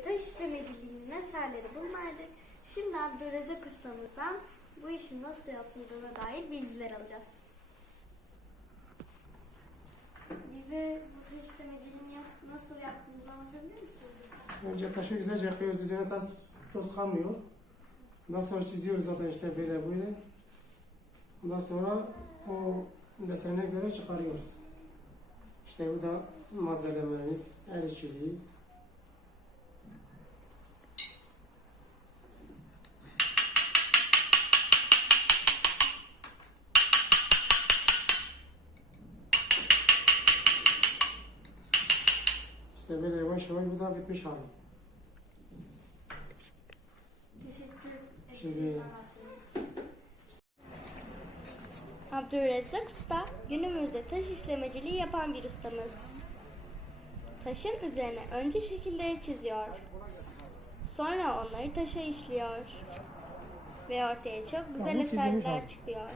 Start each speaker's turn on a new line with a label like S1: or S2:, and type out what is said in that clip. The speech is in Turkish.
S1: Taş işlemeciliğinin eserleri bunlardır. Şimdi Abdülrezzak ustamızdan bu işin nasıl yapıldığına dair bilgiler alacağız. Bize bu taş işlemeciliğini nasıl yaptığınızı anlatabilir misiniz?
S2: Önce taşı güzelce yakıyoruz, üzerine toz, toz kalmıyor. Ondan sonra çiziyoruz zaten işte böyle böyle. Ondan sonra o desene göre çıkarıyoruz. İşte bu da malzemelerimiz, el işçiliği. İşte böyle yavaş yavaş bu da bitmiş hali.
S1: Teşekkür ederim. İçin. Abdülrezzak Usta günümüzde taş işlemeciliği yapan bir ustamız. Taşın üzerine önce şekilleri çiziyor. Sonra onları taşa işliyor. Ve ortaya çok güzel eserler çıkıyor.